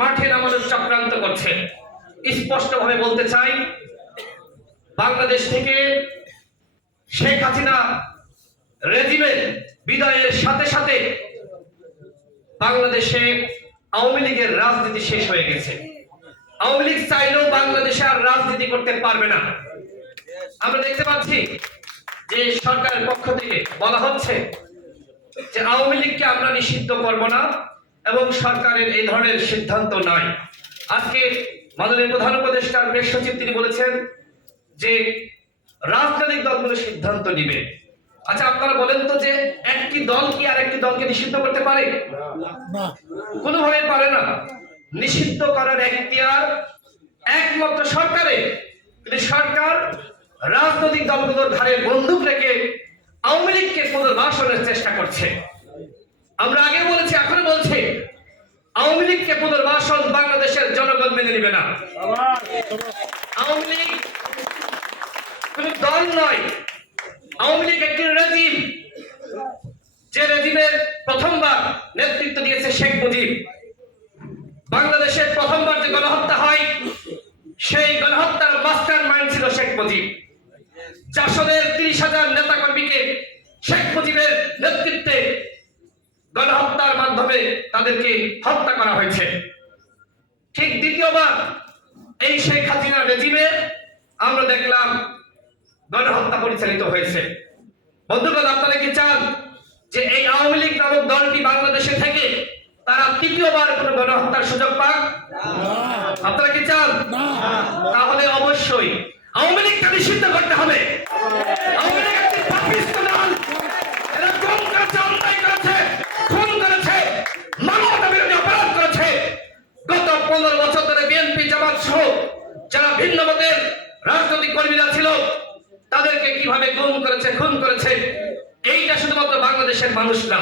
মাঠে নামানোর চক্রান্ত করছে। স্পষ্টভাবে বলতে চাই, বাংলাদেশ থেকে শেখ হাসিনা রেজিমের বিদায়ের সাথে সাথে বাংলাদেশে আওয়ামী লীগের রাজনীতি শেষ হয়ে গেছে। আওয়ামী লীগ চাইলেও বাংলাদেশে আর রাজনীতি করতে পারবে না। আমরা দেখতে পাচ্ছি যে সরকারের পক্ষ থেকে বলা হচ্ছে যে আওয়ামী লীগকে আমরা নিষিদ্ধ করব না। এবং সরকারের এই ধরনের সিদ্ধান্ত নাই আজকে মাননীয় প্রধান উপদেষ্টার প্রেস সচিব তিনি বলেছেন যে রাজনৈতিক দলগুলো সিদ্ধান্ত নিবে। আচ্ছা আপনারা বলেন তো যে একটি দল কি আর একটি দলকে নিষিদ্ধ করতে পারে? কোনোভাবে পারে না। নিষিদ্ধ করার এখতিয়ার একমাত্র সরকারে। কিন্তু সরকার রাজনৈতিক দলগুলোর ধারে বন্দুক রেখে আওয়ামী লীগকে পুনর্বাসনের চেষ্টা করছে। আমরা আগে এখনও বলছি, আওয়ামী লীগকে পুনর্বাসন বাংলাদেশের জনগণ মেনে নেবে না। আওয়ামী লীগ দল নয়। আওয়ামী লীগ একটি রেজিম যে রেজিমের প্রথমবার নেতৃত্ব দিয়েছে শেখ মুজিব। বাংলাদেশের প্রথমবার যে গণহত্যা হয়, সেই গণহত্যার মাস্টার মাইন্ড ছিল শেখ মুজিব। জাসদের তিরিশ হাজার নেতা কর্মীকে শেখ মুজিবের নেতৃত্বে মাধ্যমে তাদেরকে হত্যা করা হয়েছে। ঠিক দ্বিতীয়বার এই শেখ হাসিনা রেজিমে আমরা দেখলাম গণহত্যা পরিচালিত হয়েছে। বন্ধুগণ আপনারা কি চান যে এই আওয়ামী লীগ নামক দলটি বাংলাদেশে থেকে তারা তৃতীয়বার কোনো গণহত্যার সুযোগ পাক? আপনারা কি চান? তাহলে অবশ্যই আওয়ামী লীগকে নিষিদ্ধ করতে হবে। পনেরো বছর ধরে বিএনপি, জামাত সহ যারা ভিন্ন মতের রাজনৈতিক কর্মীরা ছিল, তাদেরকে কীভাবে গুম করেছে, খুন করেছে, এইটা শুধুমাত্র বাংলাদেশের মানুষ না,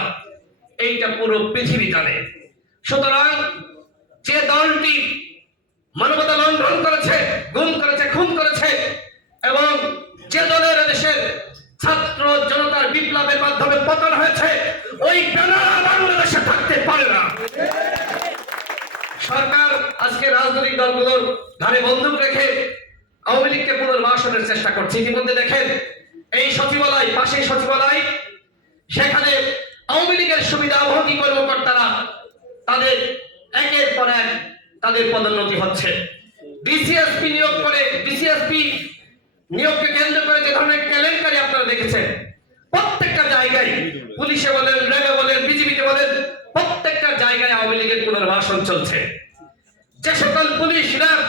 এইটা পুরো পৃথিবী জানে। সুতরাং যে দলটি মানবতা লঙ্ঘন করেছে, গুম করেছে, খুন করেছে, এবং যে দলের দেশের ছাত্র জনতার বিপ্লবের মাধ্যমে পতন হয়েছে, ওই ব্যানার বাংলাদেশে থাকতে পারে না। সরকার আজকে রাজনৈতিক দলগুলোর ধারে বন্দুক রেখে আওয়ামী লীগকে পুনর্বাসনের চেষ্টা করছে। ইতিমধ্যে দেখেন, এই সচিবালয় পাশেই সচিবালয়, সেখানে আওয়ামী লীগের সুবিধাভোগী কর্মকর্তারা? তাদের একের পর এক তাদের পদোন্নতি হচ্ছে। ডিসিএসপি নিয়োগ করে ডিসিএসপি নিয়োগকে কেন্দ্র করে যে ধরনের কেলেঙ্কারি আপনারা দেখেছেন, প্রত্যেকটা জায়গায় পুলিশে বলেন র্যাবে বলেন বিজেপিতে বলেন প্রত্যেকটা জায়গায় আওয়ামী লীগের পুনর্বাসন চলছে। যে সকল পুলিশ র্যাব